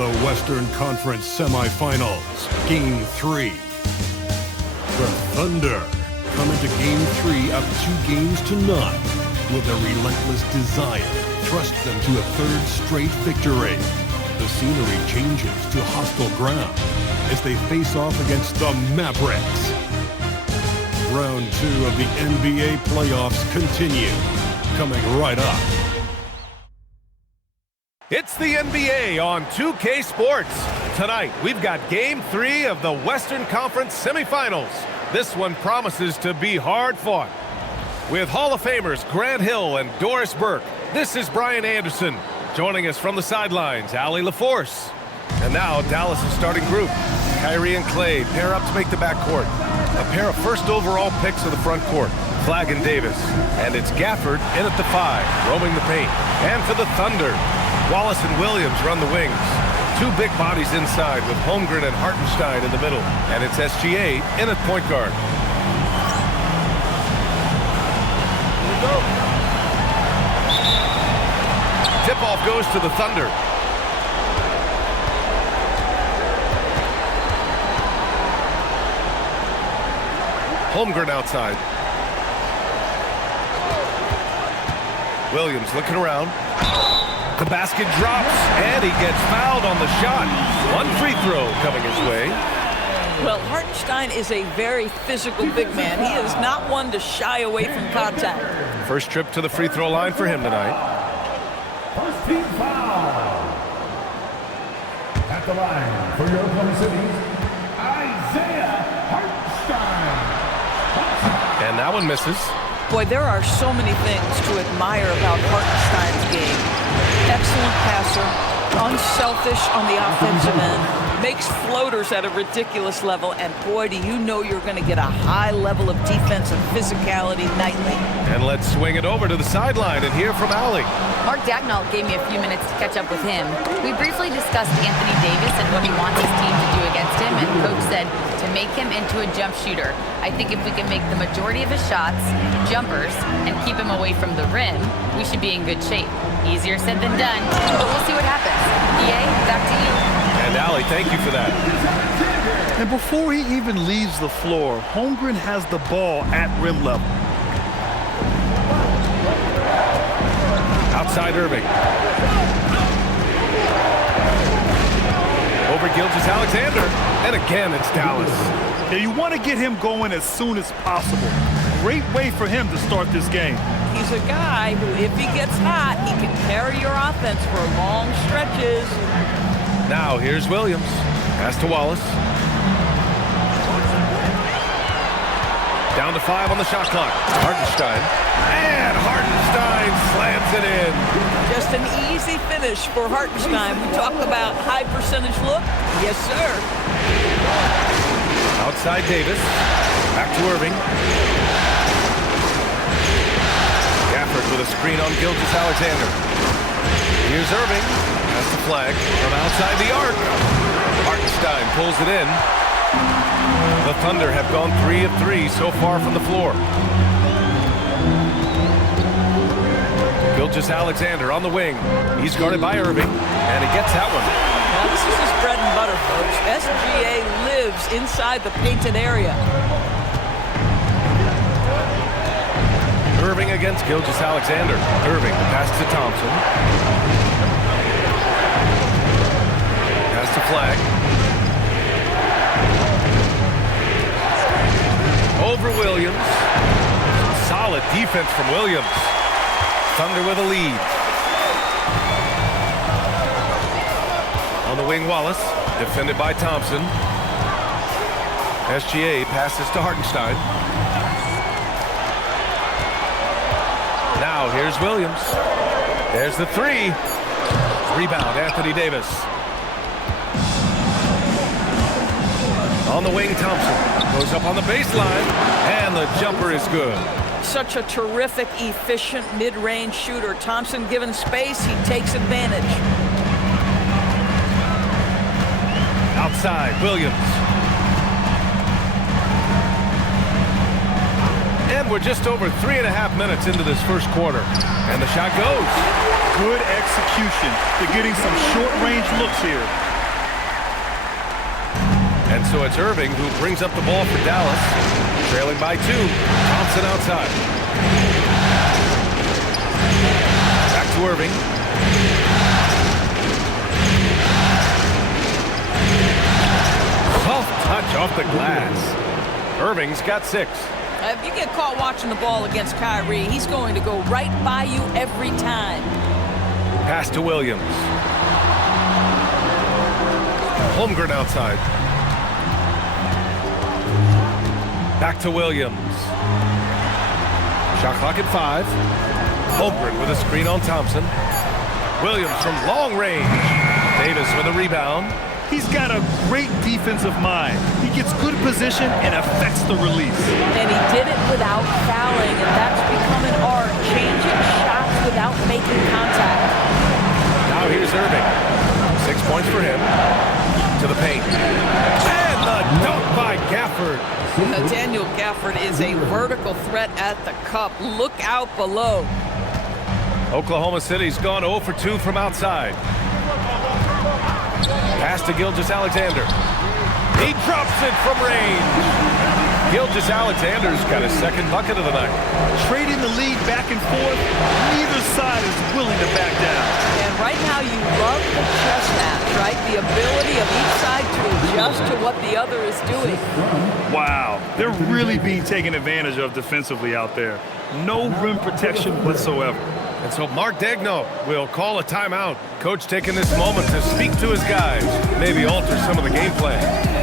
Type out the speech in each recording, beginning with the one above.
the Western Conference Semifinals, Game 3. The Thunder come into Game 3 up 2-0 with a relentless desire thrust them to a third straight victory. The scenery changes to hostile ground as they face off against the Mavericks. Round 2 of the NBA playoffs continue, coming right up. It's the NBA on 2K Sports. Tonight, we've got Game 3 of the Western Conference Semifinals. This one promises to be hard fought. With Hall of Famers Grant Hill and Doris Burke, this is Brian Anderson. Joining us from the sidelines, Allie LaForce. And now, Dallas' starting group. Kyrie and Clay pair up to make the backcourt. A pair of first overall picks of the front court, Flagg and Davis. And it's Gafford in at the 5, roaming the paint. And for the Thunder, Wallace and Williams run the wings. Two big bodies inside with Holmgren and Hartenstein in the middle. And it's SGA in at point guard. Here we go. Tip-off goes to the Thunder. Holmgren outside. Williams looking around. The basket drops, and he gets fouled on the shot. One free throw coming his way. Well, Hartenstein is a very physical big man. He is not one to shy away from contact. First trip to the free throw line for him tonight. First team foul. At the line for your Oklahoma City, Isaiah Hartenstein. And that one misses. Boy, there are so many things to admire about Hartenstein's game. Excellent passer, unselfish on the offensive end, makes floaters at a ridiculous level, and boy, do you know you're going to get a high level of defensive physicality nightly. And let's swing it over to the sideline and hear from Allie. Mark Dagnall gave me a few minutes to catch up with him. We briefly discussed Anthony Davis and what he wants his team to do against him, and Coach said to make him into a jump shooter. I think if we can make the majority of his shots jumpers and keep him away from the rim, we should be in good shape. Easier said than done, but we'll see what happens. EA, back to you. And Allie, thank you for that. And before he even leaves the floor, Holmgren has the ball at rim level. Outside Irving. Over Gilgeous-Alexander. And again, it's Dallas. Now you want to get him going as soon as possible. Great way for him to start this game. He's a guy who, if he gets hot, he can carry your offense for long stretches. Now, here's Williams. Pass to Wallace. Down to 5 on the shot clock. Hartenstein. And Hartenstein slams it in. Just an easy finish for Hartenstein. We talked about high percentage look. Yes, sir. Outside Davis. Back to Irving. Gafford with a screen on Gilgeous-Alexander. Here's Irving. Pass to Flagg from outside the arc. Hartenstein pulls it in. The Thunder have gone 3 of 3 so far from the floor. Gilgeous-Alexander on the wing. He's guarded by Irving, and he gets that one. Now, this is his bread and butter, folks. SGA lives inside the painted area. Irving against Gilgeous-Alexander. Irving, the pass to Thompson. Pass to Flagg. Over Williams. Solid defense from Williams. Thunder with a lead. On the wing, Wallace. Defended by Thompson. SGA passes to Hartenstein. Now, here's Williams. There's the 3. Rebound, Anthony Davis. On the wing, Thompson goes up on the baseline, and the jumper is good. Such a terrific, efficient mid-range shooter. Thompson given space, he takes advantage. Outside, Williams. And we're just over 3.5 minutes into this first quarter. And the shot goes. Good execution. They're getting some short-range looks here. And so it's Irving who brings up the ball for Dallas. Trailing by 2. Thompson outside. Back to Irving. Soft touch off the glass. Irving's got 6. If you get caught watching the ball against Kyrie, he's going to go right by you every time. Pass to Williams. Holmgren outside. Back to Williams. Shot clock at 5. Holmgren with a screen on Thompson. Williams from long range. Davis with a rebound. He's got a great defensive mind. He gets good position and affects the release. And he did it without fouling, and that's become an art. Changing shots without making contact. Now here's Irving. 6 points for him. To the paint. And the dunk by Gafford. Daniel Gafford is a vertical threat at the cup. Look out below. Oklahoma City's gone 0 for 2 from outside. Pass to Gilgeous-Alexander. He drops it from range. Gilgeous-Alexander's got his second bucket of the night. Trading the lead back and forth, neither side is willing to back down. And right now you love the chess match, right? The ability of each side to adjust to what the other is doing. Wow, they're really being taken advantage of defensively out there. No rim protection whatsoever. And so Mark Daigneault will call a timeout. Coach taking this moment to speak to his guys, maybe alter some of the game plan.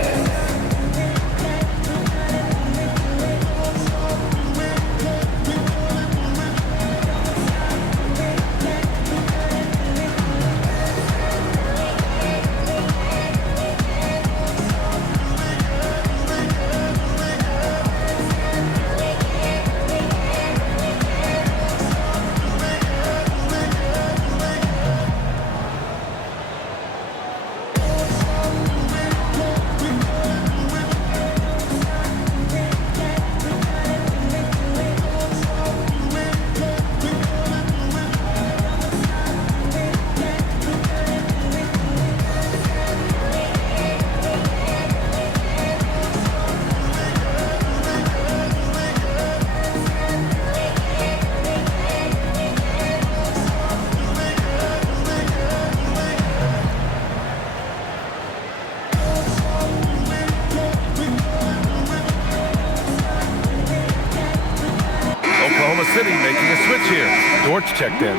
City making a switch here. Dortch checked in.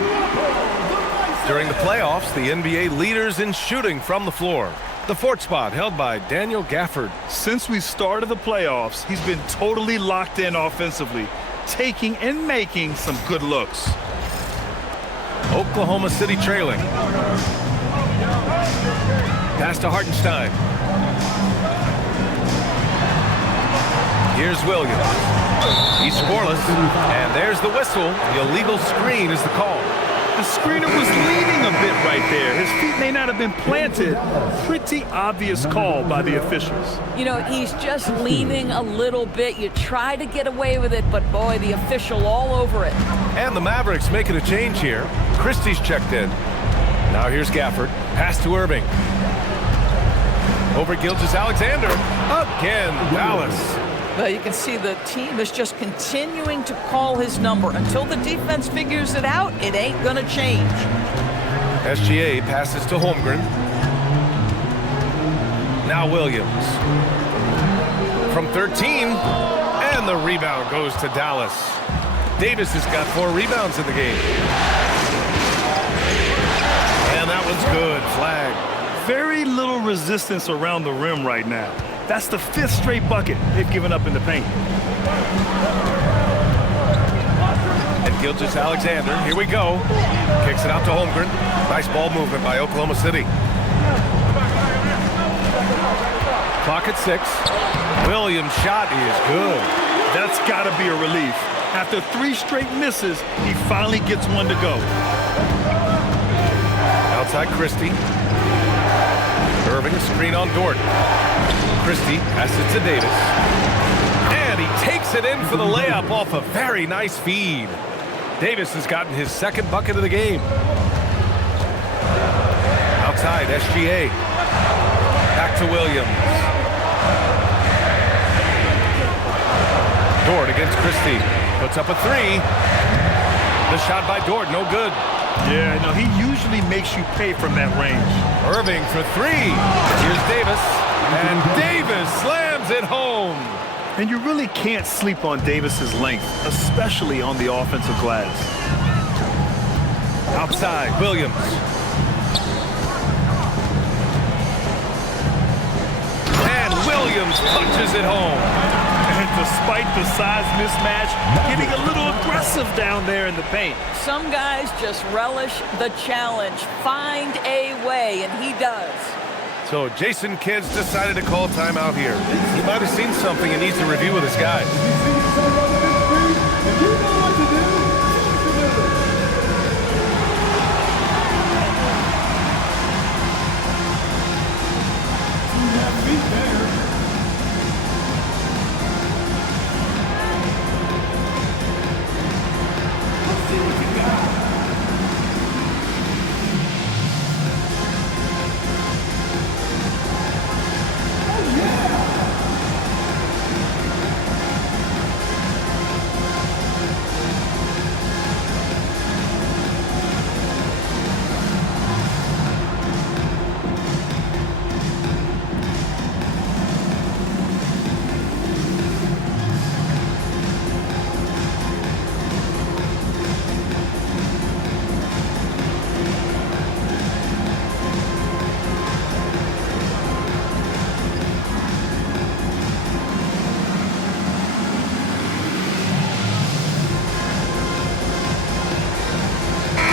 During the playoffs, the NBA leaders in shooting from the floor. The 4th spot held by Daniel Gafford. Since we started the playoffs, he's been totally locked in offensively, taking and making some good looks. Oklahoma City trailing. Pass to Hartenstein. Here's Williams. He's scoreless, and there's the whistle. The illegal screen is the call. The screener was leaning a bit right there. His feet may not have been planted. Pretty obvious call by the officials. You know, he's just leaning a little bit. You try to get away with it, but boy, the official all over it. And the Mavericks making a change here. Christie's checked in. Now here's Gafford. Pass to Irving. Over Gilgeous-Alexander. Again, Dallas. Well, you can see the team is just continuing to call his number. Until the defense figures it out, it ain't going to change. SGA passes to Holmgren. Now Williams. From 13, and the rebound goes to Dallas. Davis has got 4 rebounds in the game. And that one's good. Flag. Very little resistance around the rim right now. That's the 5th straight bucket they've given up in the paint. And Gilgeous-Alexander, here we go. Kicks it out to Holmgren. Nice ball movement by Oklahoma City. Clock at 6. Williams' shot is good. That's got to be a relief. After 3 straight misses, he finally gets one to go. Outside Christie. Irving, a screen on Dort. Christie passes to Davis. And he takes it in for the layup off a very nice feed. Davis has gotten his second bucket of the game. Outside, SGA. Back to Williams. Dort against Christie. Puts up a three. The shot by Dort, no good. Yeah, no, he usually makes you pay from that range. Irving for three. Here's Davis. And Davis slams it home. And you really can't sleep on Davis's length, especially on the offensive glass. Outside, Williams. And Williams punches it home. And despite the size mismatch, getting a little aggressive down there in the paint. Some guys just relish the challenge. Find a way, and he does. So Jason Kidd's decided to call timeout here. He might have seen something and needs to review with his guys.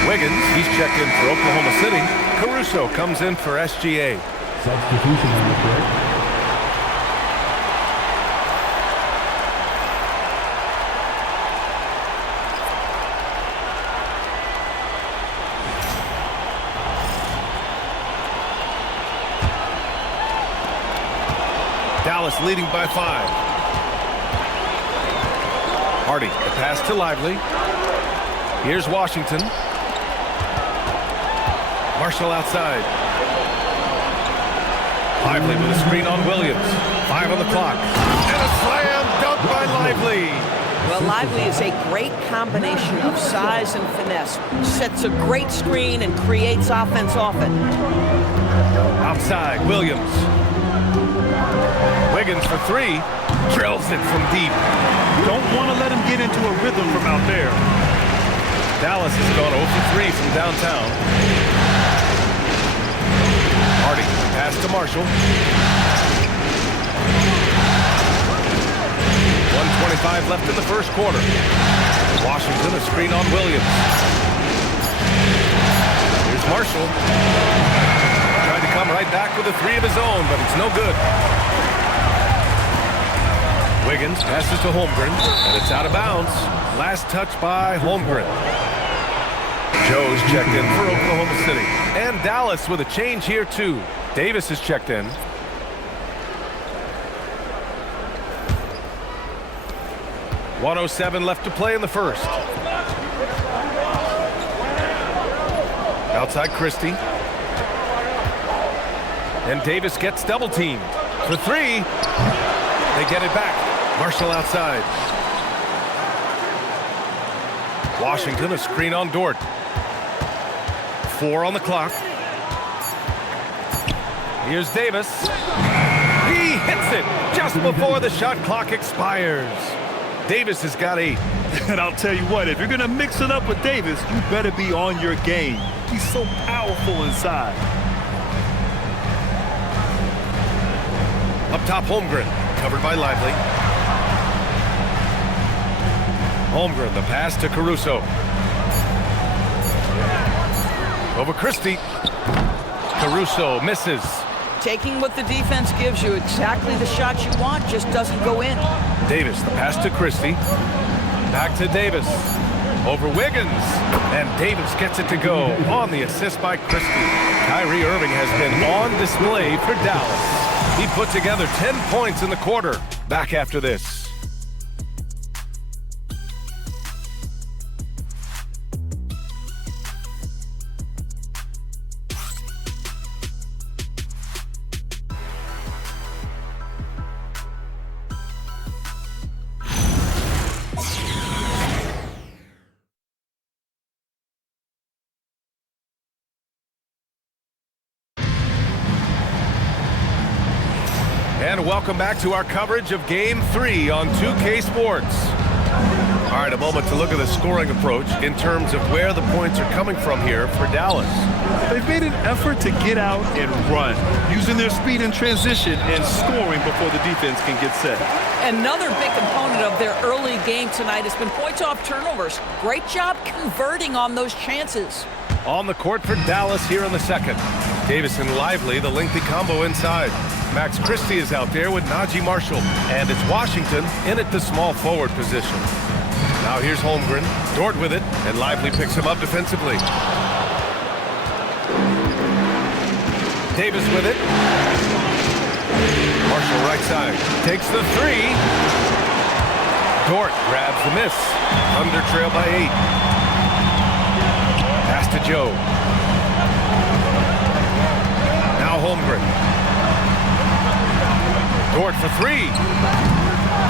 Wiggins, he's checked in for Oklahoma City. Caruso comes in for SGA. Substitution on the court. Dallas leading by 5. Hardy, the pass to Lively. Here's Washington. Marshall outside. Lively with a screen on Williams. 5 on the clock. And a slam dunk by Lively. Well, Lively is a great combination of size and finesse. Sets a great screen and creates offense often. Outside, Williams. Wiggins for 3. Drills it from deep. Don't want to let him get into a rhythm from out there. Dallas has gone 0 for 3 from downtown. Hardy, pass to Marshall. 1:25 left in the first quarter. Washington, a screen on Williams. Here's Marshall. Tried to come right back with a 3 of his own, but it's no good. Wiggins passes to Holmgren, and it's out of bounds. Last touch by Holmgren. Joe's checked in for Oklahoma City. And Dallas with a change here, too. Davis is checked in. .107 left to play in the first. Outside Christie. And Davis gets double teamed. For 3. They get it back. Marshall outside. Washington, a screen on Dort. 4 on the clock. Here's Davis. He hits it just before the shot clock expires. Davis has got 8. And I'll tell you what, if you're going to mix it up with Davis, you better be on your game. He's so powerful inside. Up top, Holmgren, covered by Lively. Holmgren, the pass to Caruso. Over Christie. Caruso misses. Taking what the defense gives you, exactly the shot you want, just doesn't go in. Davis, the pass to Christie. Back to Davis. Over Wiggins. And Davis gets it to go on the assist by Christie. Kyrie Irving has been on display for Dallas. He put together 10 points in the quarter. Back after this. And welcome back to our coverage of Game 3 on 2K Sports. All right, a moment to look at the scoring approach in terms of where the points are coming from here for Dallas. They've made an effort to get out and run, using their speed in transition and scoring before the defense can get set. Another big component of their early game tonight has been points off turnovers. Great job converting on those chances. On the court for Dallas here in the second. Davis and Lively, the lengthy combo inside. Max Christie is out there with Najee Marshall. And it's Washington in at the small forward position. Now here's Holmgren. Dort with it, and Lively picks him up defensively. Davis with it. Marshall right side. Takes the three. Dort grabs the miss. Thunder trail by 8. Pass to Joe. Now Holmgren. Dort for 3.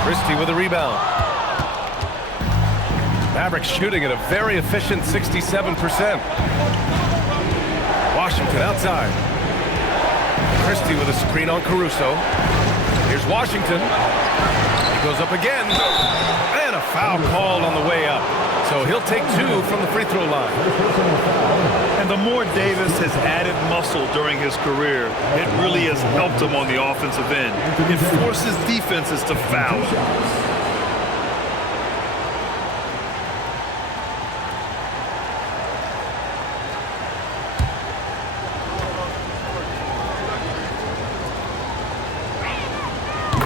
Christie with a rebound. Mavericks shooting at a very efficient 67%. Washington outside. Christie with a screen on Caruso. Here's Washington. He goes up again. And a foul called on the way up. So he'll take 2 from the free throw line. And the more Davis has added muscle during his career, it really has helped him on the offensive end. It forces defenses to foul.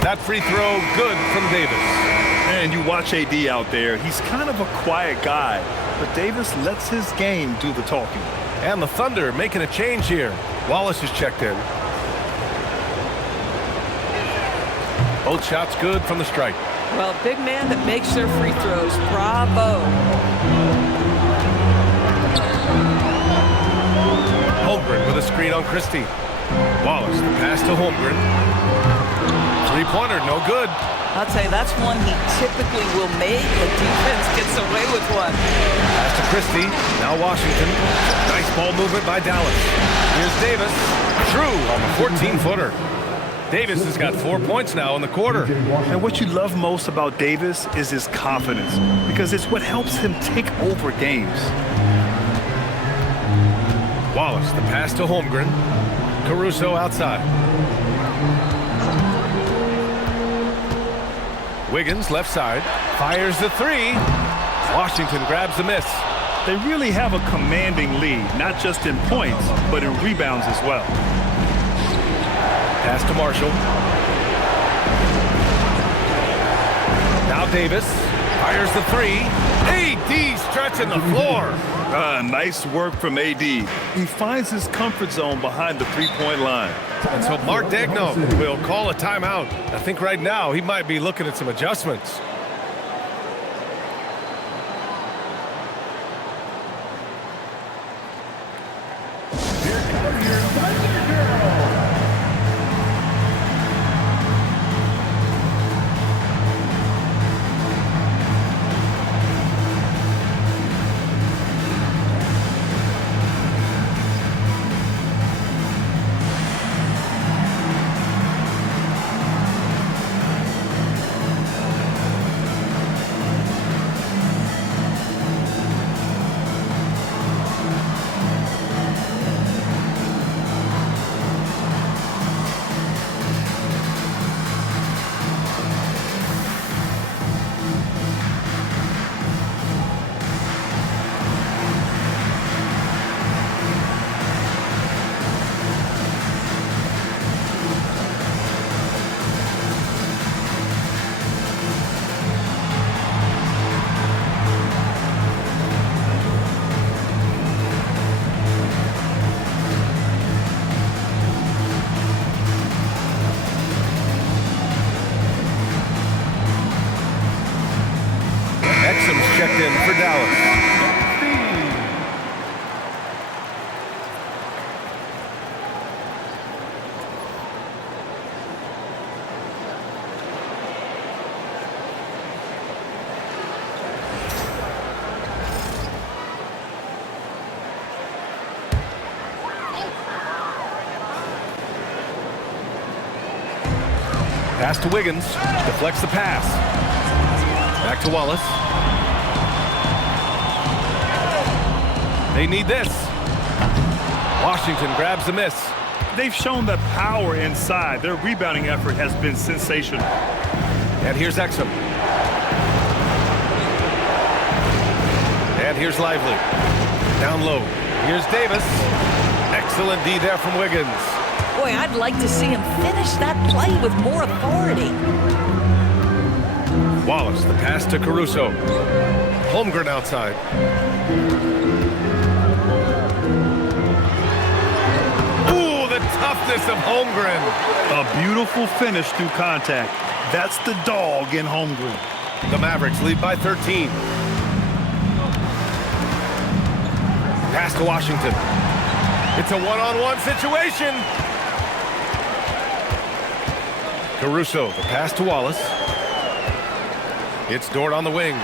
That free throw good from Davis. And you watch AD out there. He's kind of a quiet guy, but Davis lets his game do the talking. And the Thunder making a change here. Wallace is checked in. Both shots good from the strike. Well, big man that makes their free throws. Bravo. Holmgren with a screen on Christie. Wallace, the pass to Holmgren. Three-pointer, no good. I'll tell you, that's one he typically will make. The defense gets away with one. Pass to Christie. Now Washington. Nice ball movement by Dallas. Here's Davis. True on the 14-footer. Davis has got 4 points now in the quarter. And what you love most about Davis is his confidence, because it's what helps him take over games. Wallace, the pass to Holmgren. Caruso outside. Wiggins, left side, fires the 3. Washington grabs the miss. They really have a commanding lead, not just in points, but in rebounds as well. Pass to Marshall. Now Davis fires the 3. AD stretching the floor. Nice work from AD. He finds his comfort zone behind the three-point line. And so Mark Daigneault will call a timeout. I think right now he might be looking at some adjustments. Checked in for Dallas. Pass to Wiggins. Deflects the pass. Back to Wallace. They need this. Washington grabs the miss. They've shown that power inside. Their rebounding effort has been sensational. And here's Exum. And here's Lively. Down low. Here's Davis. Excellent D there from Wiggins. Boy, I'd like to see him finish that play with more authority. Wallace, the pass to Caruso. Holmgren outside. Ooh, the toughness of Holmgren. A beautiful finish through contact. That's the dog in Holmgren. The Mavericks lead by 13. Pass to Washington. It's a one-on-one situation. Caruso, the pass to Wallace. It's Dort on the wing.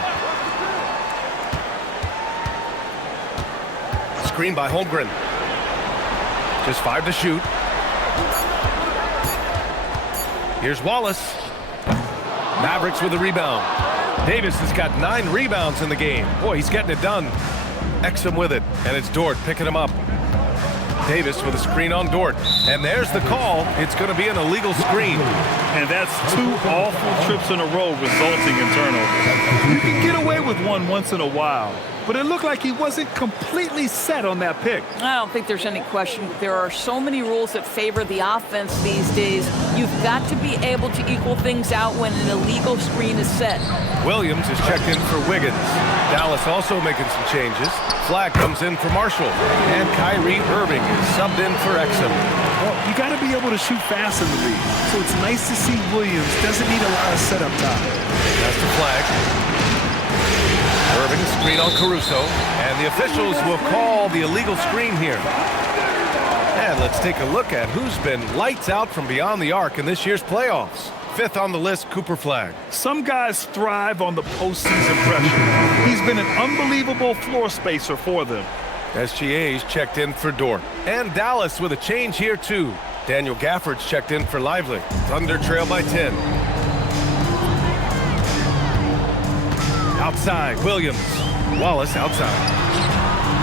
Screen by Holmgren. Just 5 to shoot. Here's Wallace. Mavericks with the rebound. Davis has got 9 rebounds in the game. Boy, he's getting it done. Exum with it, and it's Dort picking him up. Davis with a screen on Dort. And there's the call. It's going to be an illegal screen. And that's 2 awful trips in a row resulting in turnovers. You can get away with one once in a while, but it looked like he wasn't completely set on that pick. I don't think there's any question. There are so many rules that favor the offense these days. You've got to be able to equal things out when an illegal screen is set. Williams is checked in for Wiggins. Dallas also making some changes. Flag comes in for Marshall. And Kyrie Irving is subbed in for Exum. Well, you got to be able to shoot fast in the league, so it's nice to see Williams doesn't need a lot of setup time. That's the flag. Irving screen on Caruso. And the officials will call the illegal screen here. And let's take a look at who's been lights out from beyond the arc in this year's playoffs. 5th on the list, Cooper Flag. Some guys thrive on the postseason pressure. He's been an unbelievable floor spacer for them. SGA's checked in for Dort. And Dallas with a change here, too. Daniel Gafford's checked in for Lively. Thunder trail by 10. Outside, Williams. Wallace outside.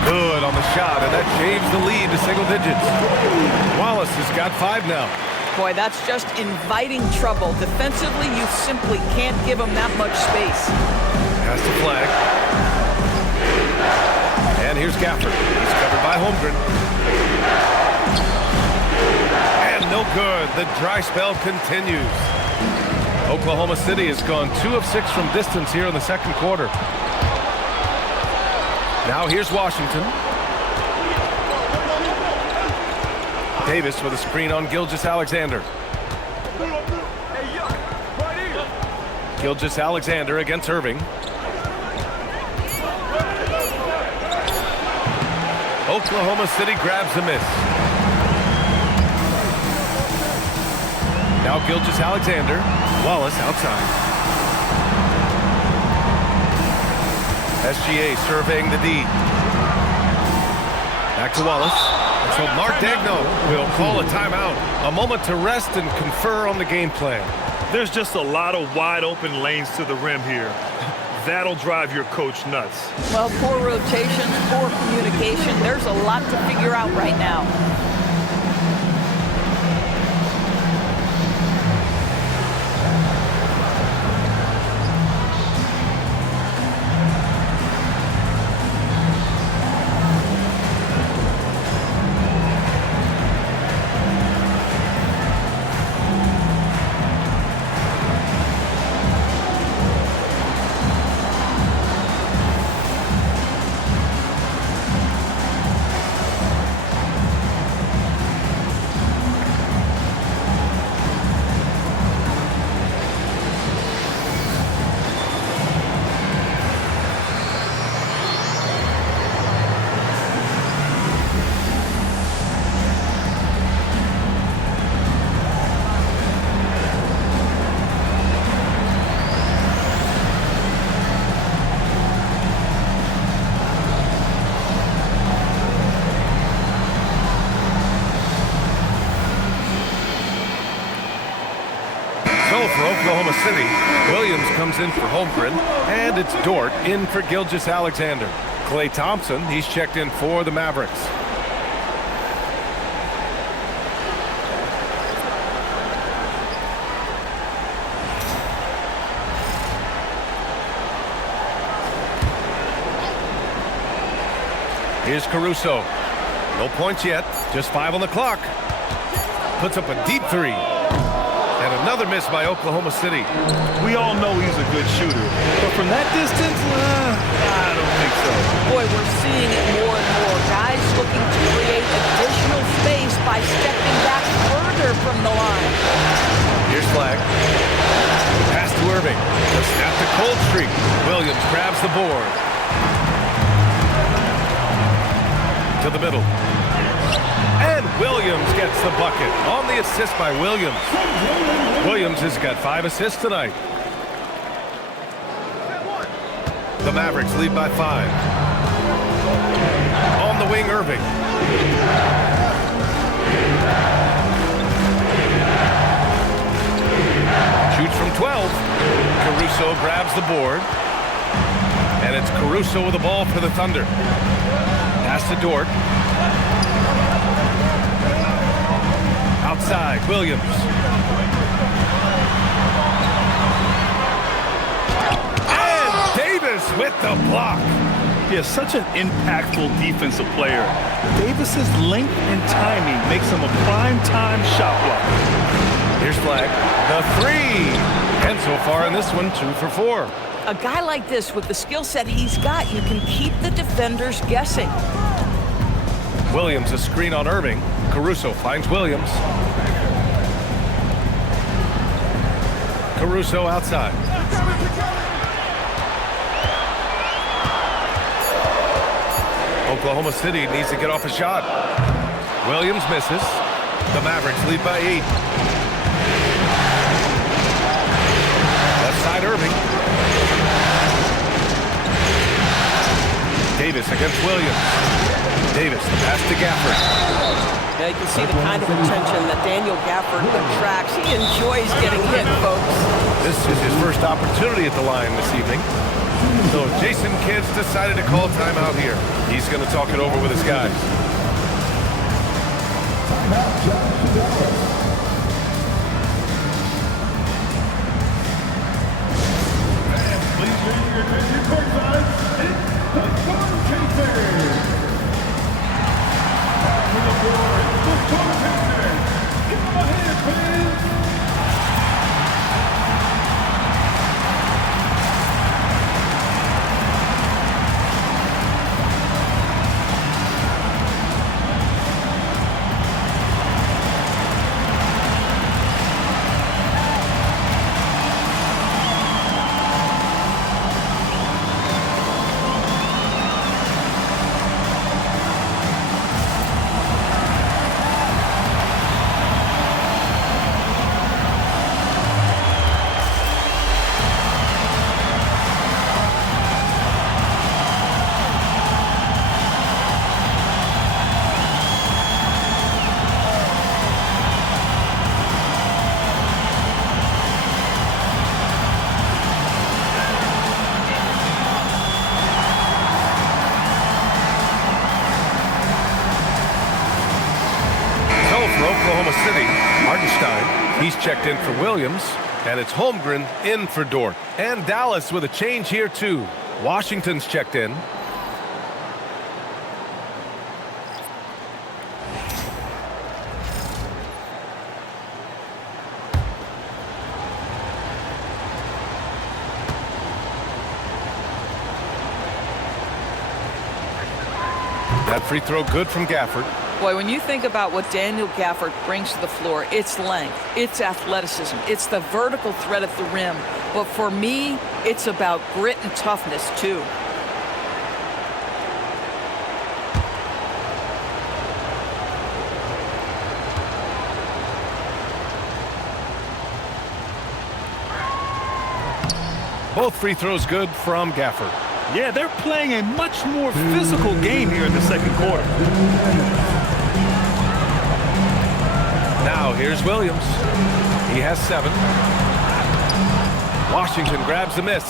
Good on the shot, and that shaves the lead to single digits. Wallace has got 5 now. Boy, that's just inviting trouble. Defensively, you simply can't give him that much space. Pass the flag. And here's Gafford. He's covered by Holmgren. And no good. The dry spell continues. Oklahoma City has gone 2 of 6 from distance here in the second quarter. Now here's Washington. Davis with a screen on Gilgeous-Alexander. Gilgeous-Alexander against Irving. Oklahoma City grabs the miss. Now Gilgeous-Alexander. Wallace outside. SGA surveying the D. Back to Wallace. So Mark Daigneault will call a timeout. A moment to rest and confer on the game plan. There's just a lot of wide open lanes to the rim here. That'll drive your coach nuts. Well, poor rotation, poor communication. There's a lot to figure out right now. So for Oklahoma City, Williams comes in for Holmgren, and it's Dort in for Gilgeous-Alexander. Klay Thompson, he's checked in for the Mavericks. Here's Caruso. No points yet, just 5 on the clock. Puts up a deep three. And another miss by Oklahoma City. We all know he's a good shooter, but from that distance, I don't think so. Boy, we're seeing it more and more. Guys looking to create additional space by stepping back further from the line. Here's Flag. Pass to Irving. The snap to cold streak. Williams grabs the board. To the middle. And Williams gets the bucket on the assist by Williams. Williams has got 5 assists tonight. The Mavericks lead by 5. On the wing, Irving. Shoots from 12. Caruso grabs the board. And it's Caruso with the ball for the Thunder. Pass to Dort. Outside, Williams. And Davis with the block. He is such an impactful defensive player. Davis's length and timing makes him a prime-time shot blocker. Here's Flag. The three. And so far in this one, 2 for 4. A guy like this, with the skill set he's got, you can keep the defenders guessing. Williams, a screen on Irving. Caruso finds Williams. Caruso outside. Oklahoma City needs to get off a shot. Williams misses. The Mavericks lead by 8. Left side, Irving. Davis against Williams. Davis, the pass to Gafford. Yeah, you can see the kind of attention that Daniel Gafford attracts. He enjoys getting hit, folks. This is his first opportunity at the line this evening. So Jason Kidd's decided to call timeout here. He's going to talk it over with his guys. Please bring your attention courtside. It's the storm chaser. To the floor, it's the storm chaser. Give him a hand, please. Oklahoma City, Hartenstein, he's checked in for Williams, and it's Holmgren in for Dort. And Dallas with a change here too. Washington's checked in. That free throw good from Gafford. Boy, when you think about what Daniel Gafford brings to the floor, it's length, it's athleticism, it's the vertical threat at the rim. But for me, it's about grit and toughness, too. Both free throws good from Gafford. Yeah, they're playing a much more physical game here in the second quarter. Now here's Williams. He has 7. Washington grabs the miss.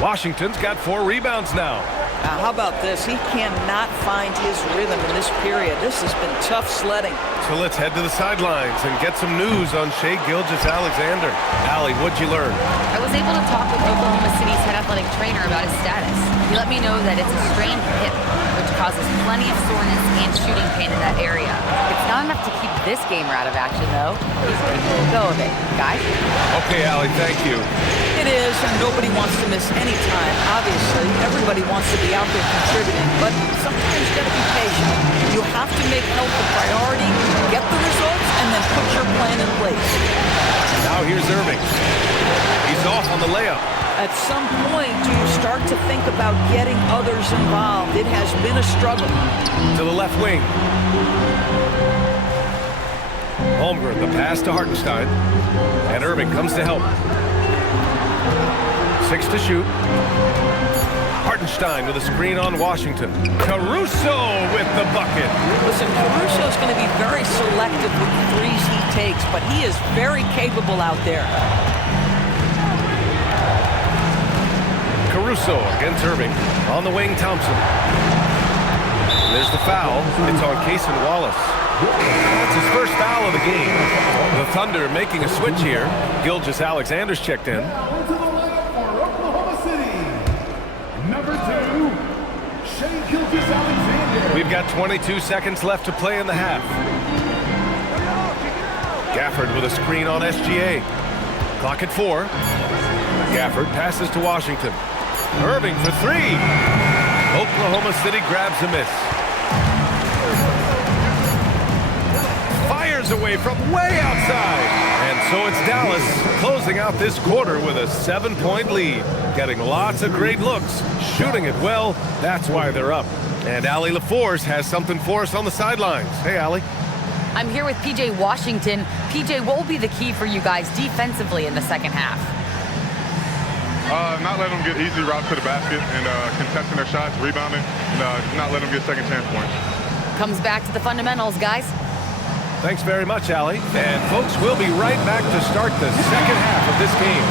Washington's got 4 rebounds now. Now, how about this? He cannot find his rhythm in this period. This has been tough sledding. So let's head to the sidelines and get some news on Shai Gilgeous-Alexander. Allie, what'd you learn? I was able to talk with Oklahoma City's head athletic trainer about his status. He let me know that it's a strained hip, which causes plenty of soreness and shooting pain in that area. It's not enough to keep this gamer out of action, though. He's taking a go of it, guys. Okay, Allie, thank you. It is, and nobody wants to miss any time. Obviously, everybody wants to be out there contributing, but sometimes you got to be patient. You have to make health a priority, get the results, and then put your plan in place. Now here's Irving. He's off on the layup. At some point, do you start to think about getting others involved? It has been a struggle. To the left wing. Holmgren, the pass to Hartenstein. And Irving comes to help. 6 to shoot. Hartenstein with a screen on Washington. Caruso with the bucket. Listen, Caruso's going to be very selective with the threes he takes, but he is very capable out there. Caruso against Irving. On the wing, Thompson. There's the foul. It's on Cason Wallace. That's his first foul of the game. The Thunder making a switch here. Gilgeous-Alexander's checked in. To the lineup for Oklahoma City. Number 2, Shai Gilgeous-Alexander. We've got 22 seconds left to play in the half. Gafford with a screen on SGA. Clock at 4. Gafford passes to Washington. Irving for 3. Oklahoma City grabs a miss. Fires away from way outside. And so it's Dallas closing out this quarter with a 7-point lead. Getting lots of great looks, shooting it well. That's why they're up. And Allie LaForce has something for us on the sidelines. Hey, Allie. I'm here with PJ Washington. PJ, what will be the key for you guys defensively in the second half? Not letting them get easy routes to the basket and contesting their shots, rebounding, and not letting them get second chance points. Comes back to the fundamentals, guys. Thanks very much, Allie. And folks, we'll be right back to start the second half of this game.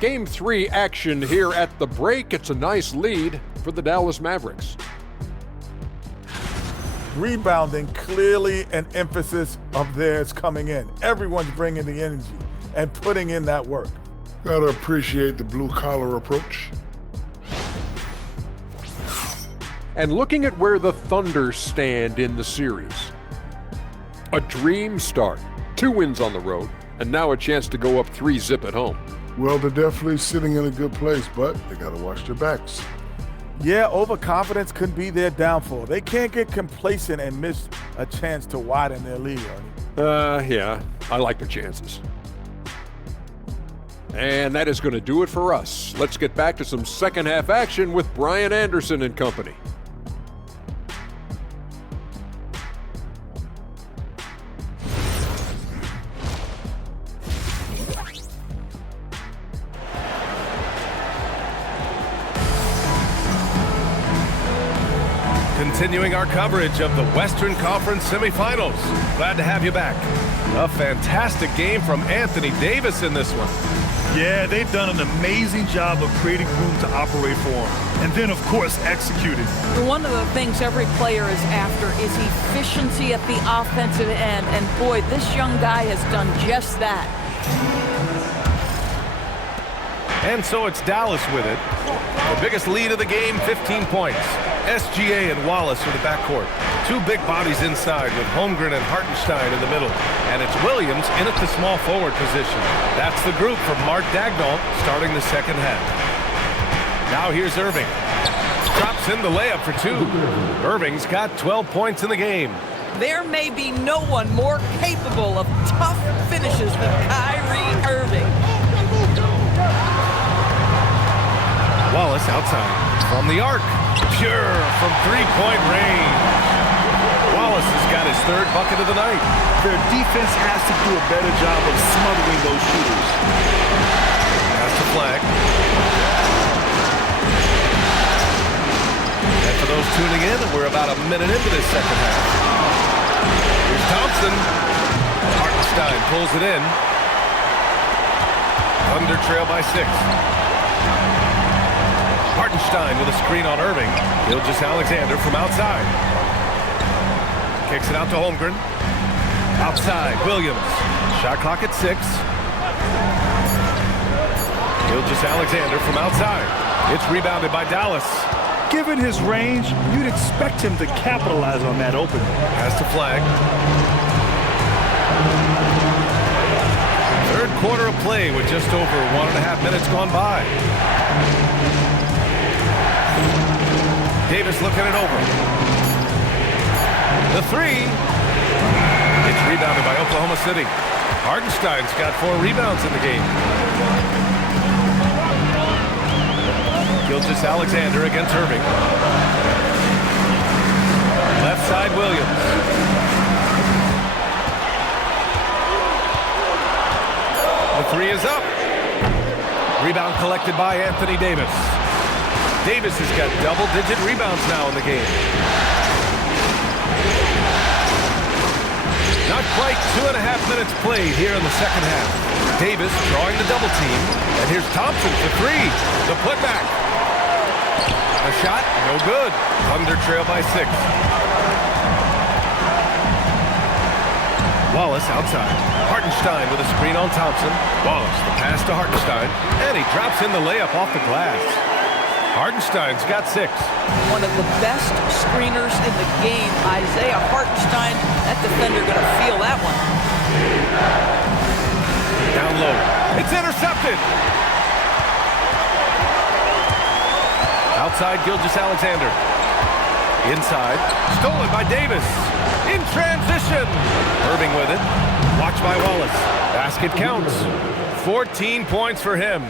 Game 3 action here at the break. It's a nice lead for the Dallas Mavericks. Rebounding, clearly an emphasis of theirs coming in. Everyone's bringing the energy and putting in that work. Gotta appreciate the blue-collar approach. And looking at where the Thunder stand in the series. A dream start. 2 wins on the road, and now a chance to go up 3-zip at home. Well, they're definitely sitting in a good place, but they gotta watch their backs. Yeah, overconfidence could be their downfall. They can't get complacent and miss a chance to widen their lead, Ernie. Yeah, I like the chances. And that is going to do it for us. Let's get back to some second half action with Brian Anderson and company. Continuing our coverage of the Western Conference Semifinals. Glad to have you back. A fantastic game from Anthony Davis in this one. Yeah, they've done an amazing job of creating room to operate for him. And then, of course, executing. One of the things every player is after is efficiency at the offensive end. And boy, this young guy has done just that. And so it's Dallas with it. The biggest lead of the game, 15 points. SGA and Wallace for the backcourt. 2 big bodies inside with Holmgren and Hartenstein in the middle. And it's Williams in at the small forward position. That's the group from Mark Daigneault starting the second half. Now here's Irving. Drops in the layup for 2. Irving's got 12 points in the game. There may be no one more capable of tough finishes than Kyrie Irving. Wallace outside from the arc. Pure from 3-point range. Wallace has got his 3rd bucket of the night. Their defense has to do a better job of smothering those shooters. That's the flag. And for those tuning in, we're about a minute into this second half. Here's Thompson. Hartenstein pulls it in. Thunder trail by 6. Hartenstein with a screen on Irving. Gilgeous-Alexander from outside. Kicks it out to Holmgren. Outside, Williams. Shot clock at 6. Gilgeous-Alexander from outside. It's rebounded by Dallas. Given his range, you'd expect him to capitalize on that opening. Has to flag. Third quarter of play with just over 1.5 minutes gone by. Davis looking it over. The 3. It's rebounded by Oklahoma City. Hartenstein's got 4 rebounds in the game. Gilgeous-Alexander against Irving. Left side, Williams. The 3 is up. Rebound collected by Anthony Davis. Davis has got double-digit rebounds now in the game. Not quite 2.5 minutes played here in the second half. Davis drawing the double team. And here's Thompson for 3. The putback. A shot, no good. Thunder trail by 6. Wallace outside. Hartenstein with a screen on Thompson. Wallace, the pass to Hartenstein. And he drops in the layup off the glass. Hartenstein's got 6. One of the best screeners in the game, Isaiah Hartenstein. That defender going to feel that one. Down low. It's intercepted. Outside, Gilgeous-Alexander. Inside. Stolen by Davis. In transition. Irving with it. Watched by Wallace. Basket counts. 14 points for him.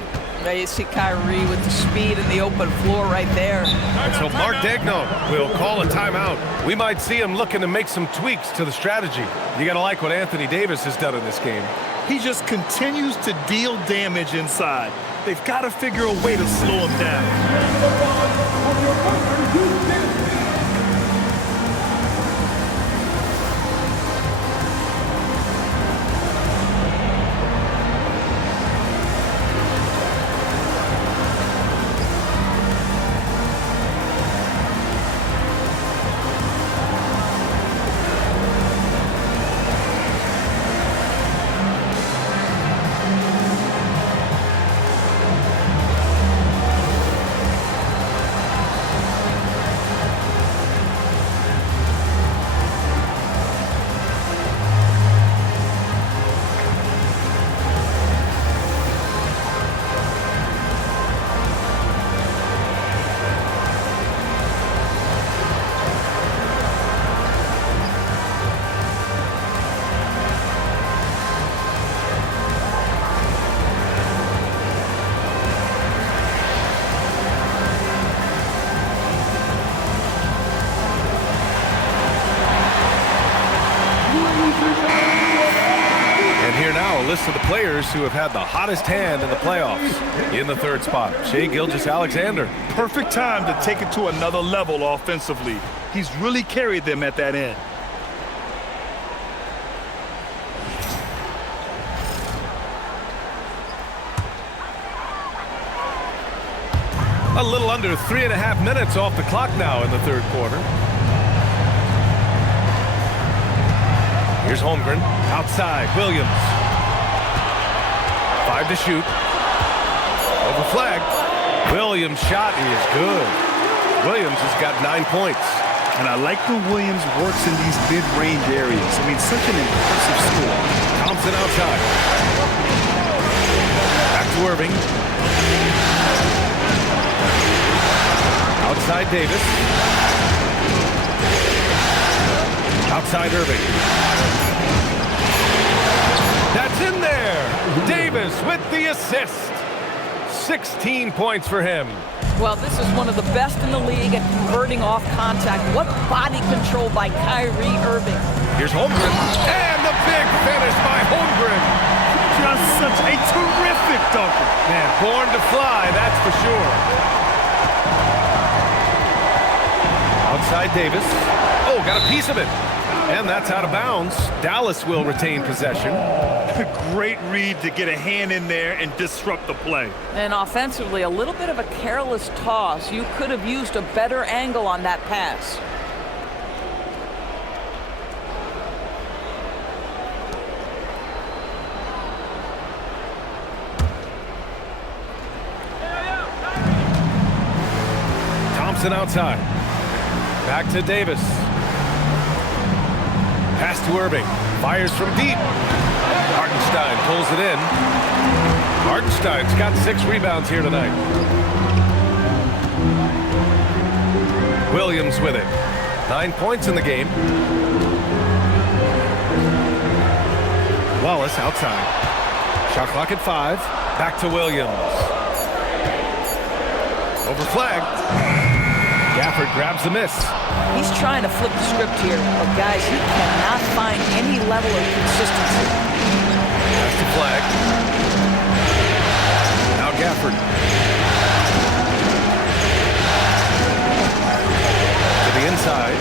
There you see Kyrie with the speed and the open floor right there. And so Mark Daigneault will call a timeout. We might see him looking to make some tweaks to the strategy. You got to like what Anthony Davis has done in this game. He just continues to deal damage inside. They've got to figure a way to slow him down. List of the players who have had the hottest hand in the playoffs. In the third spot, Shai Gilgeous-Alexander. Perfect time to take it to another level offensively. He's really carried them at that end. A little under 3.5 minutes off the clock now in the third quarter. Here's Holmgren. Outside, Williams. 5 to shoot. Over flag. Williams' shot is good. Williams has got 9 points. And I like when Williams works in these mid-range areas. I mean, such an impressive score. Thompson outside. Back to Irving. Outside Davis. Outside Irving. That's in there. Davis with the assist. 16 points for him. Well, this is one of the best in the league at converting off contact. What body control by Kyrie Irving. Here's Holmgren. And the big finish by Holmgren. Just such a terrific dunker. Man, born to fly, that's for sure. Outside Davis. Oh, got a piece of it. And that's out of bounds. Dallas will retain possession. A great read to get a hand in there and disrupt the play. And offensively, a little bit of a careless toss. You could have used a better angle on that pass. Thompson outside. Back to Davis. Pass to Irving. Fires from deep. Hartenstein pulls it in. Hartenstein's got 6 rebounds here tonight. Williams with it. 9 points in the game. Wallace outside. Shot clock at 5. Back to Williams. Over flag. Gafford grabs the miss. He's trying to flip the script here, but guys, he cannot find any level of consistency. That's the flag. Now Gafford. To the inside.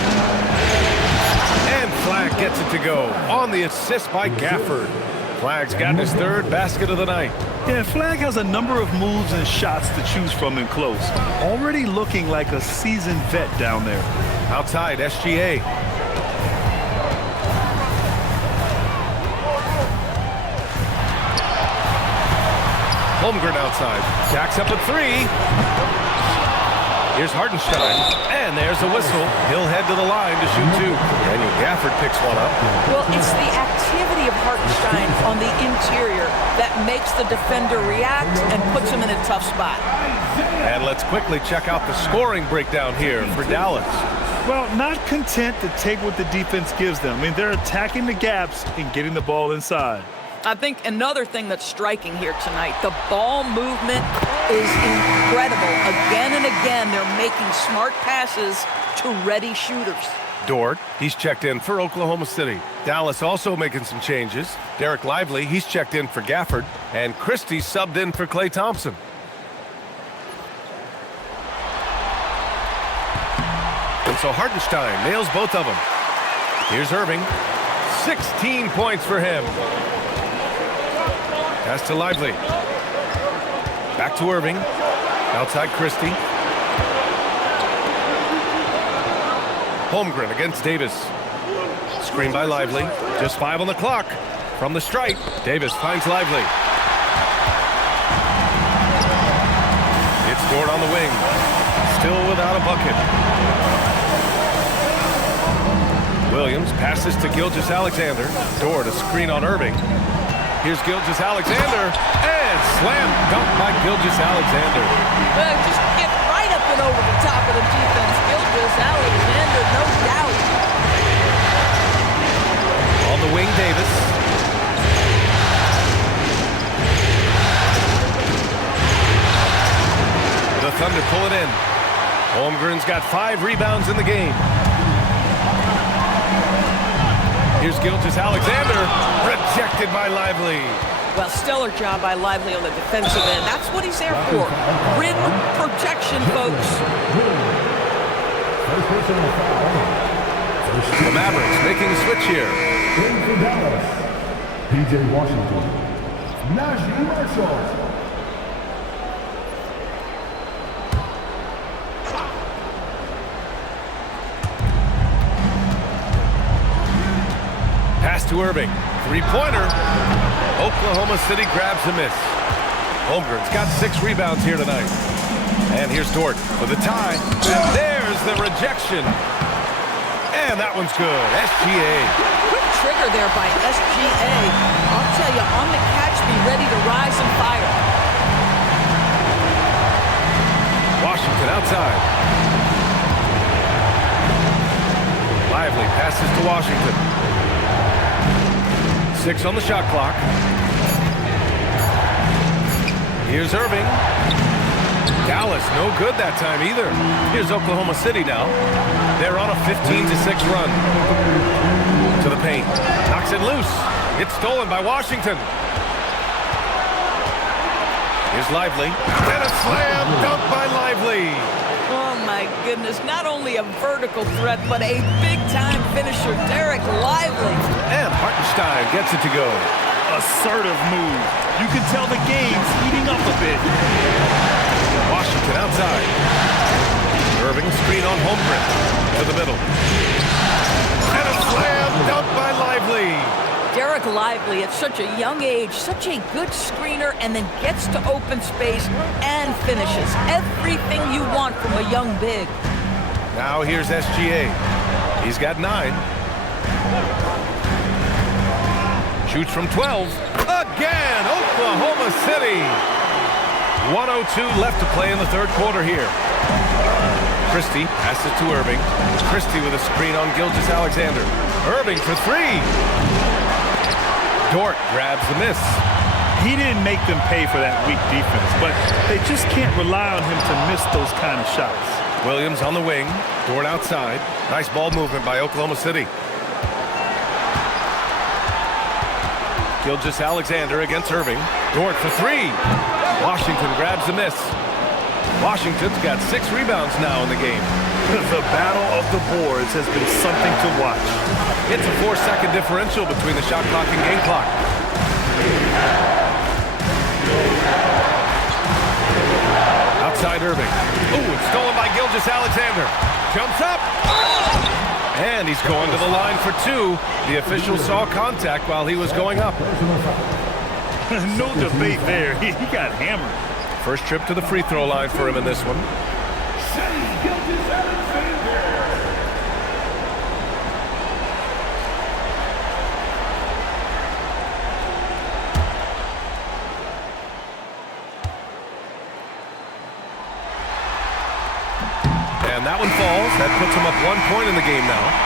And Flag gets it to go. On the assist by Gafford. Flag's got his 3rd basket of the night. Yeah, Flag has a number of moves and shots to choose from in close. Already looking like a seasoned vet down there. Outside, SGA. Holmgren outside. Jacks up a 3. Here's Hartenstein. And there's a whistle. He'll head to the line to shoot 2. Daniel Gafford picks one up. Well, it's the activity of Hartenstein on the interior that makes the defender react and puts him in a tough spot. And let's quickly check out the scoring breakdown here for Dallas. Well, not content to take what the defense gives them. I mean, they're attacking the gaps and getting the ball inside. I think another thing that's striking here tonight, the ball movement is incredible. Again and again, they're making smart passes to ready shooters. Dort, he's checked in for Oklahoma City. Dallas also making some changes. Derek Lively, he's checked in for Gafford. And Christie subbed in for Klay Thompson. And so Hartenstein nails both of them. Here's Irving. 16 points for him. Pass to Lively. Back to Irving. Outside Christie. Holmgren against Davis. Screen by Lively. Just 5 on the clock. From the stripe, Davis finds Lively. It's Dort on the wing. Still without a bucket. Williams passes to Gilgeous-Alexander. Dort a screen on Irving. Here's Gilgeous-Alexander, and slam dunk by Gilgeous-Alexander. Well, just get right up and over the top of the defense. Gilgeous-Alexander, no doubt. On the wing, Davis. The Thunder pull it in. Holmgren's got 5 rebounds in the game. Here's Gilgeous-Alexander, rejected by Lively. Well, stellar job by Lively on the defensive end. That's what he's there for. Rim protection, folks. The Mavericks making a switch here. In for Dallas, PJ Washington, Najee Marshall. Pass to Irving. 3-pointer. Oklahoma City grabs a miss. Holmgren's got 6 rebounds here tonight. And here's Dort for the tie. And there's the rejection. And that one's good. SGA. Quick trigger there by SGA. I'll tell you, on the catch, be ready to rise and fire. Washington outside. Lively passes to Washington. 6 on the shot clock. Here's Irving. Dallas, no good that time either. Here's Oklahoma City now. They're on a 15-6 run. To the paint. Knocks it loose. It's stolen by Washington. Here's Lively. And a slam dunk by Lively. Oh, my goodness. Not only a vertical threat, but a big-time finisher, Derek Lively. And Hartenstein gets it to go. Assertive move. You can tell the game's heating up a bit. Washington outside. Irving screen on Holmgren to the middle. And a slam dunk by Lively. Derek Lively at such a young age, such a good screener, and then gets to open space and finishes. Everything you want from a young big. Now here's SGA. He's got 9. Shoots from 12. Again, Oklahoma City. 1:02 left to play in the third quarter here. Christie passes to Irving. Christie with a screen on Gilgeous-Alexander. Irving for 3. Dort grabs the miss. He didn't make them pay for that weak defense, but they just can't rely on him to miss those kind of shots. Williams on the wing. Dort outside. Nice ball movement by Oklahoma City. Gilgeous-Alexander against Irving. Dort for 3. Washington grabs the miss. Washington's got 6 rebounds now in the game. The battle of the boards has been something to watch. It's a 4-second differential between the shot clock and game clock. Outside Irving. Ooh, it's stolen by Gilgeous-Alexander. Jumps up. And he's going to the line for 2. The official saw contact while he was going up. No debate there. He got hammered. First trip to the free throw line for him in this one. And that one falls. That puts him up 1 point in the game now.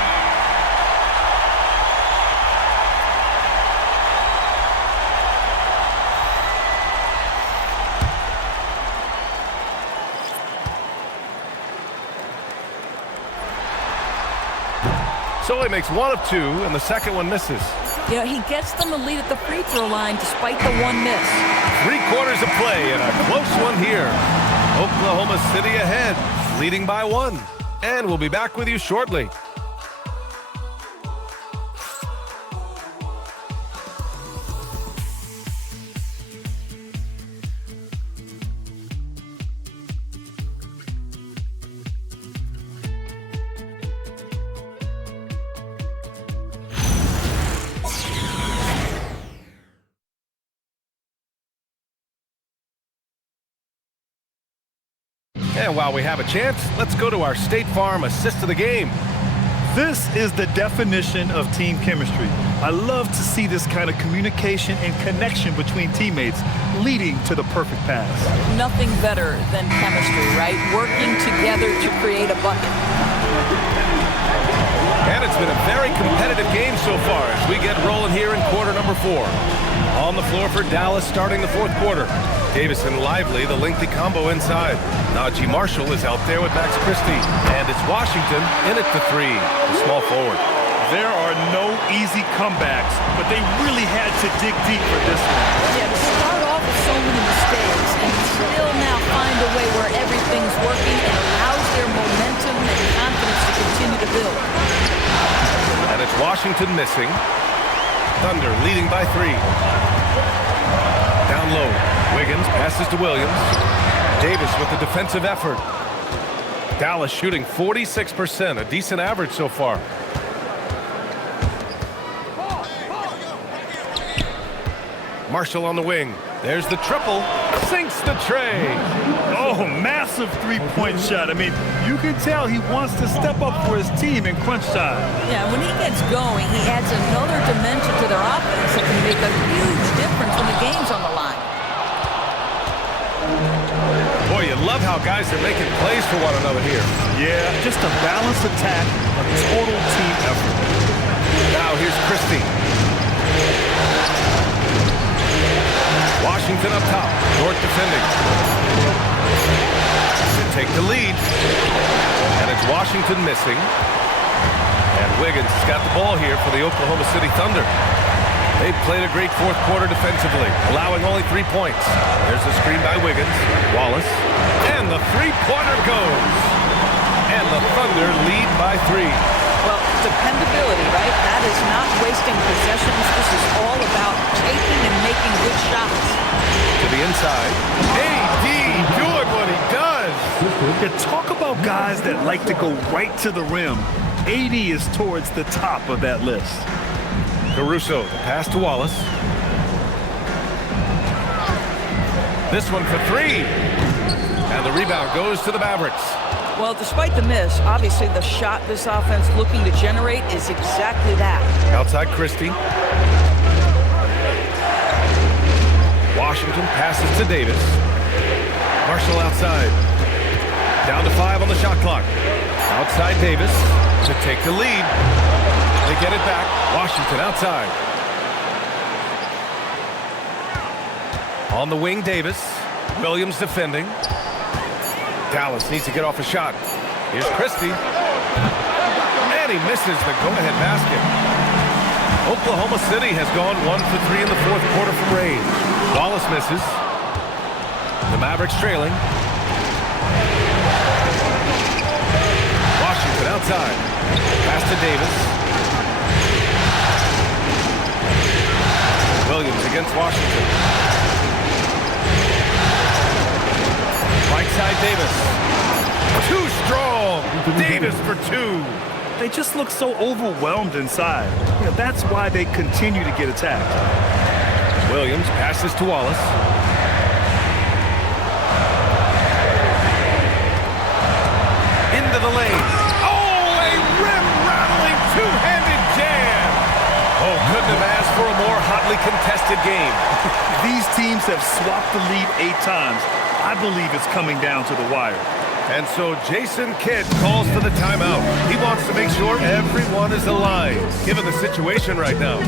So he makes 1 of 2, and the second one misses. Yeah, he gets them a lead at the free throw line despite the 1 miss. 3 quarters of play and a close one here. Oklahoma City ahead, leading by 1. And we'll be back with you shortly. And while we have a chance, let's go to our State Farm assist of the game. This is the definition of team chemistry. I love to see this kind of communication and connection between teammates leading to the perfect pass. Nothing better than chemistry, right? Working together to create a bucket. And it's been a very competitive game so far as we get rolling here in quarter number 4. On the floor for Dallas starting the fourth quarter. Davis and Lively, the lengthy combo inside. Najee Marshall is out there with Max Christie. And it's Washington in at the 3, the small forward. There are no easy comebacks, but they really had to dig deep for this one. Yeah, to start off with so many mistakes and still now find a way where everything's working and allows their momentum and confidence to continue to build. And it's Washington missing. Thunder leading by 3. Down low. Wiggins passes to Williams. Davis with the defensive effort. Dallas shooting 46%, a decent average so far. Marshall on the wing. There's the triple. Sinks the tray. Oh, massive three-point shot. I mean, you can tell he wants to step up for his team in crunch time. Yeah, when he gets going, he adds another dimension to their offense that can make a huge difference when the game's on the line. Boy, you love how guys are making plays for one another here. Yeah, just a balanced attack, a total team effort. Now here's Christie. Washington up top. Dort defending. To take the lead. And it's Washington missing. And Wiggins has got the ball here for the Oklahoma City Thunder. They've played a great fourth quarter defensively, allowing only 3 points. There's a screen by Wiggins. Wallace. And the three-pointer goes. And the Thunder lead by 3. Well, dependability, right? That is not wasting possessions. This is all about taking and making good shots. To the inside. AD doing what he does. Yeah, talk about guys that like to go right to the rim. AD is towards the top of that list. Caruso, the pass to Wallace. This one for 3. And the rebound goes to the Mavericks. Well, despite the miss, obviously the shot this offense looking to generate is exactly that. Outside Christie. Washington passes to Davis. Marshall outside. Down to 5 on the shot clock. Outside Davis to take the lead. They get it back. Washington outside. On the wing, Davis. Williams defending. Dallas needs to get off a shot. Here's Christie. And he misses the go-ahead basket. Oklahoma City has gone 1 for 3 in the fourth quarter from range. Wallace misses. The Mavericks trailing. Washington outside. Pass to Davis. Williams against Washington. Right side Davis. Too strong. Davis for 2. They just look so overwhelmed inside. You know, that's why they continue to get attacked. Williams passes to Wallace. Into the lane. Oh, a rim-rattling two-handed jam. Oh, couldn't have asked for a more hotly contested game. These teams have swapped the lead 8 times. I believe it's coming down to the wire. And so Jason Kidd calls for the timeout. He wants to make sure everyone is aligned, given the situation right now.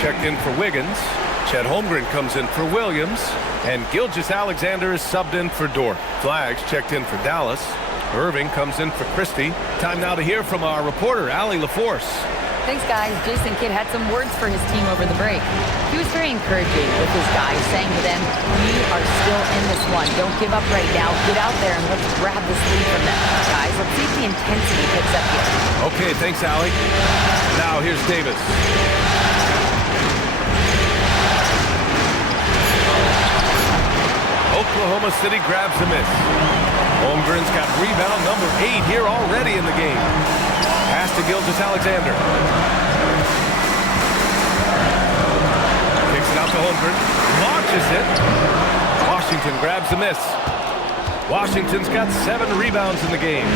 Checked in for Wiggins. Chet Holmgren comes in for Williams. And Gilgeous-Alexander is subbed in for Dort. Flags checked in for Dallas. Irving comes in for Christie. Time now to hear from our reporter, Allie LaForce. Thanks, guys. Jason Kidd had some words for his team over the break. He was very encouraging with his guys, saying to them, we are still in this one. Don't give up right now. Get out there and let's grab this lead from them. Guys, let's see if the intensity picks up here. Okay, thanks, Allie. Now here's Davis. Oklahoma City grabs the miss. Holmgren's got rebound number 8 here already in the game. Pass to Gilgeous-Alexander. Kicks it out to Holmgren. Launches it. Washington grabs the miss. Washington's got 7 rebounds in the game.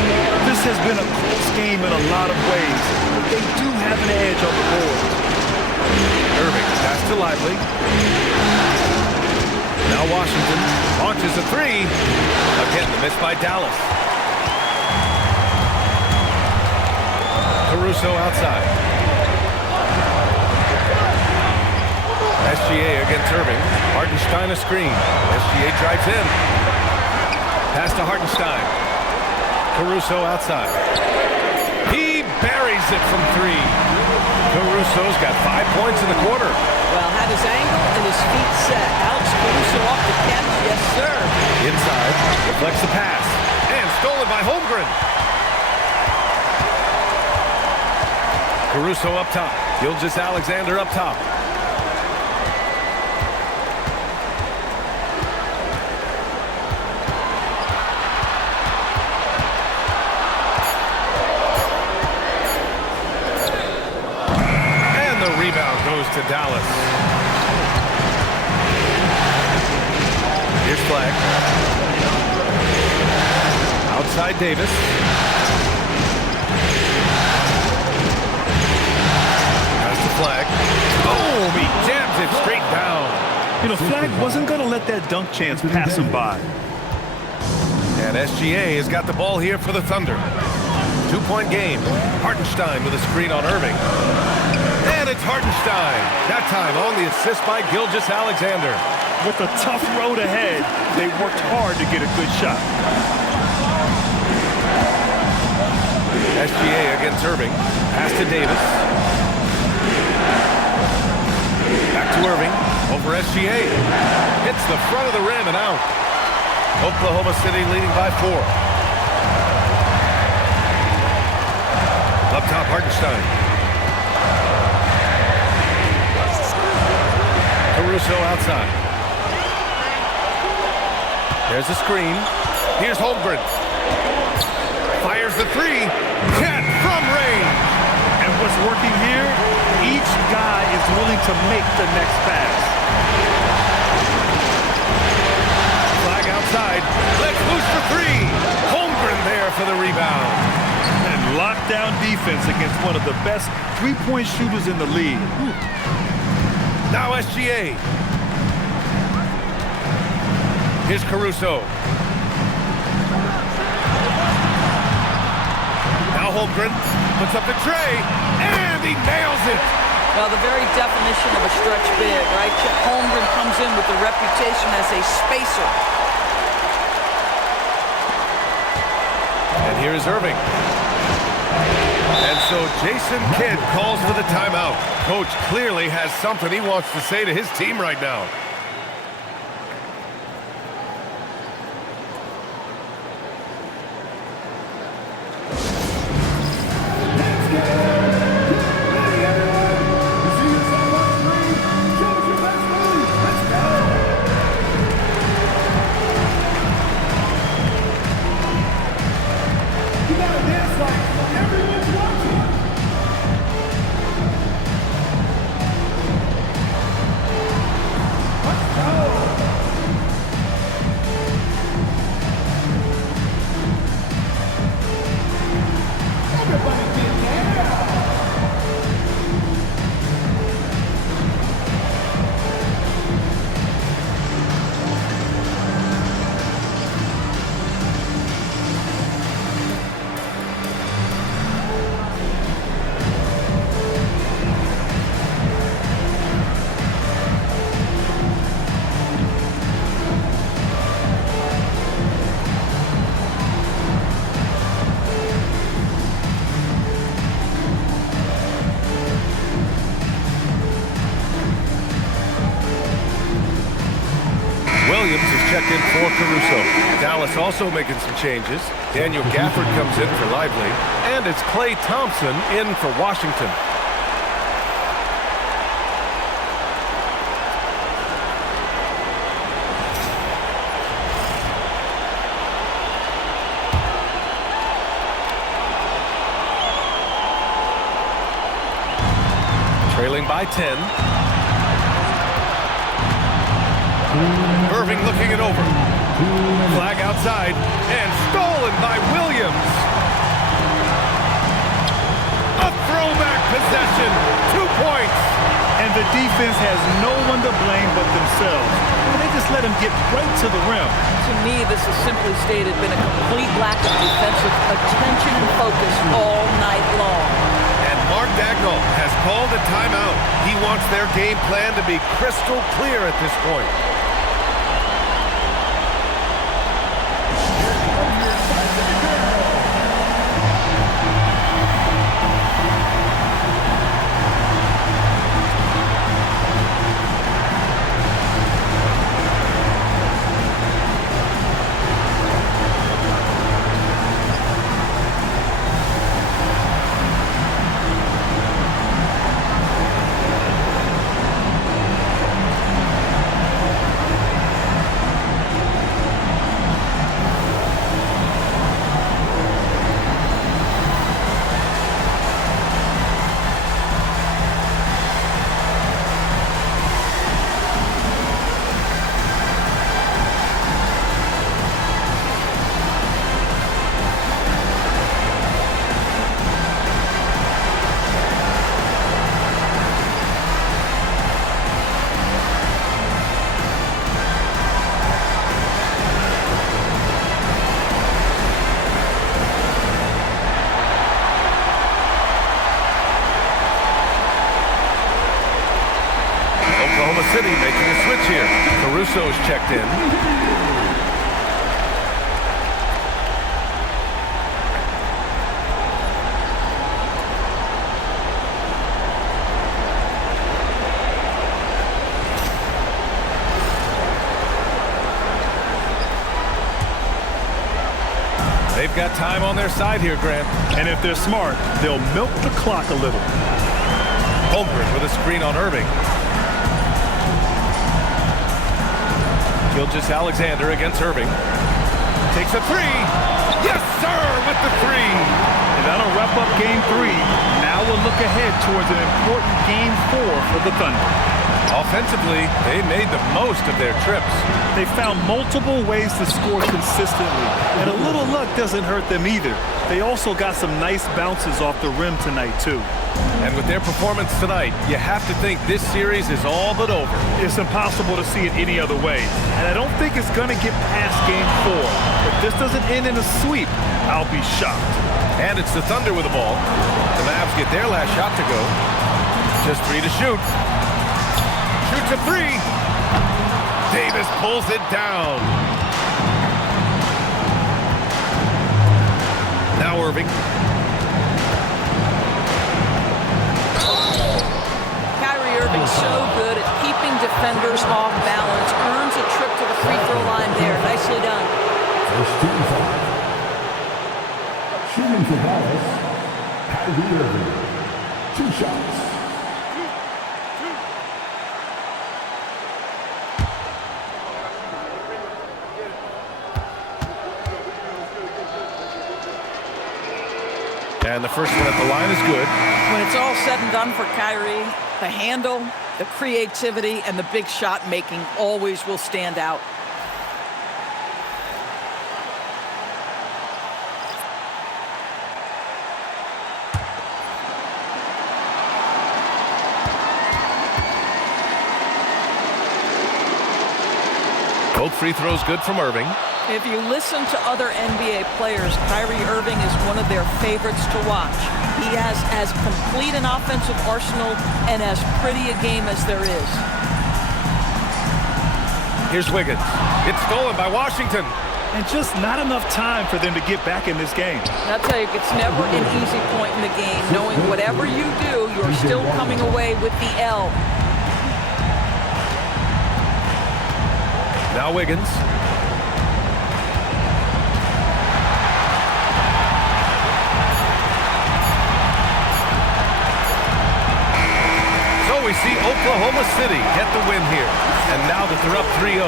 This has been a close game in a lot of ways, but they do have an edge on the board. Irving, pass to Lively. Now Washington launches a 3. Again, the miss by Dallas. Caruso outside. SGA against Irving. Hartenstein a screen. SGA drives in. Pass to Hartenstein. Caruso outside. He buries it from 3. Caruso's got 5 points in the quarter. Well, had his angle and his feet set. Alex Caruso off the catch. Yes, sir. Inside. Deflects the pass. And stolen by Holmgren. Caruso up top. Gilgeous-Alexander up top. And the rebound goes to Dallas. Here's Flag. Outside Davis. Flag. Oh, he jams it straight down. You know, Flag wasn't going to let that dunk chance pass him by. And SGA has got the ball here for the Thunder. 2-point game. Hartenstein with a screen on Irving. And it's Hartenstein. That time on the assist by Gilgeous-Alexander. With a tough road ahead, they worked hard to get a good shot. SGA against Irving. Pass to Davis. Back to Irving, over SGA. Hits the front of the rim and out. Oklahoma City leading by 4. Up top, Hartenstein. Caruso outside. There's a screen. Here's Holmgren. Fires the 3. Cat from range. And what's working here? Each guy is willing to make the next pass. Flag outside. Let's loose for 3. Holmgren there for the rebound. And lockdown defense against one of the best three-point shooters in the league. Now SGA. Here's Caruso. Now Holmgren puts up the tray, and he nails it. Well, the very definition of a stretch big, right? Holmgren comes in with the reputation as a spacer. And here is Irving. And so Jason Kidd calls for the timeout. Coach clearly has something he wants to say to his team right now. Williams is checked in for Caruso. Dallas also making some changes. Daniel Gafford comes in for Lively. And it's Klay Thompson in for Washington. Trailing by 10. Irving looking it over. Flag outside and stolen by Williams. A throwback possession. 2 points. And the defense has no one to blame but themselves. They just let him get right to the rim. To me, this has simply stated been a complete lack of defensive attention and focus all night long. And Mark Dagnall has called a timeout. He wants their game plan to be crystal clear at this point. Oklahoma City making a switch here. Caruso's checked in. They've got time on their side here, Grant. And if they're smart, they'll milk the clock a little. Holmgren with a screen on Irving. Gilgeous-Alexander against Irving. Takes a three. Yes, sir, with the three. And that'll wrap up Game 3. Now we'll look ahead towards an important Game 4 for the Thunder. Offensively, they made the most of their trips. They found multiple ways to score consistently, and a little luck doesn't hurt them either. They also got some nice bounces off the rim tonight, too. And with their performance tonight, you have to think this series is all but over. It's impossible to see it any other way, and I don't think it's going to get past Game 4. If this doesn't end in a sweep, I'll be shocked. And it's the Thunder with the ball. The Mavs get their last shot to go. Just 3 to shoot. Shoots a three. Davis pulls it down. Now Irving. Kyrie Irving so good at keeping defenders off balance. Earns a trip to the free throw line there. Nicely done. First team foul. Shooting for Dallas, Kyrie Irving. 2 shots. And the first one at the line is good. When it's all said and done for Kyrie, the handle, the creativity, and the big shot making always will stand out. Both free throws good from Irving. If you listen to other NBA players, Kyrie Irving is one of their favorites to watch. He has as complete an offensive arsenal and as pretty a game as there is. Here's Wiggins. It's stolen by Washington. And just not enough time for them to get back in this game. I'll tell you, it's never an easy point in the game, knowing whatever you do, you're still coming away with the L. Now Wiggins. So we see Oklahoma City get the win here. And now that they're up 3-0,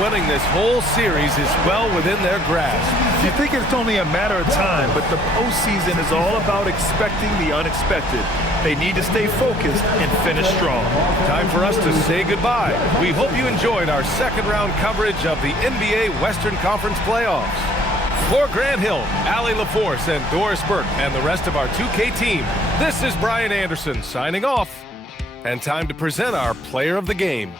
winning this whole series is well within their grasp. You think it's only a matter of time, but the postseason is all about expecting the unexpected. They need to stay focused and finish strong. Time for us to say goodbye. We hope you enjoyed our second round coverage of the NBA Western Conference Playoffs. For Grant Hill, Allie LaForce, and Doris Burke, and the rest of our 2K team, this is Brian Anderson signing off. And time to present our player of the game.